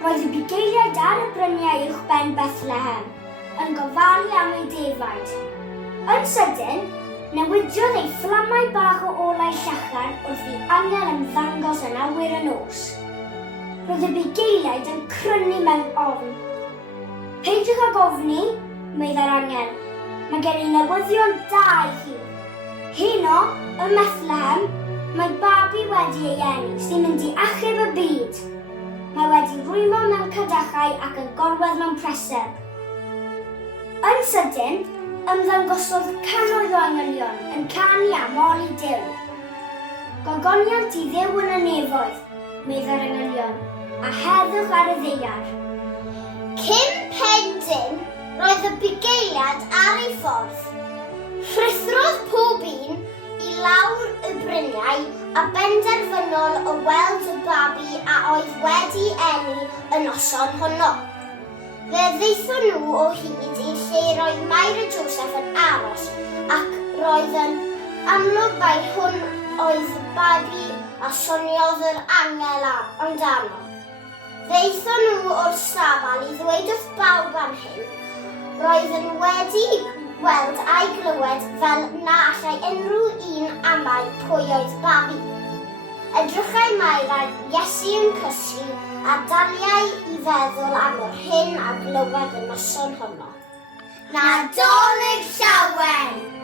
roedd y bugeiliaid ar y bryniau uwchben Bethlehem yn gofalu am ei defaid. Yn sydyn, newidiodd ei fflamau bach o olau llachar wrth i angel ymddangos yn awyr y nos. Roedd y bugeiliaid yn crynu mewn ofn. Peidiwch ag ofni, meddai'r angel. Mae gen i newyddion da i chi. Heno, ym Bethlehem, mae babi wedi ei eni sy'n mynd i achub y byd. Mae wedi rwymo mewn cadachau ac yn gorwedd mewn preseb. Yn sydyn, ymddangosodd cannoedd o angylion yn canu am ôl i Duw. Gogoniant i Dduw yn y nefoedd, meddai'r angylion, a heddwch ar y ddaear. Cyn pendyn, roedd y bugeiliad ar ei ffordd. Rhythrodd pob un i lawr y bryniau a benderfynol o weld y babi a oedd wedi eni y noson honno. Fe ddeithon nhw o hyd i'r lle roedd Mair a Joseph yn aros ac roedd yn amlwg mai hwn oedd y babi a soniodd yr angel amdano. Ddeithon nhw o'r stafal i ddweud wrth bawb am hyn. Roedd yn wedi gweld a'i glywed fel na allai unrhyw un amau pwy oedd babi. Edrychai Mair a Iesu yn cysgu a daliai i feddwl am yr hyn a glywed y noson honno. Nadolig llawen!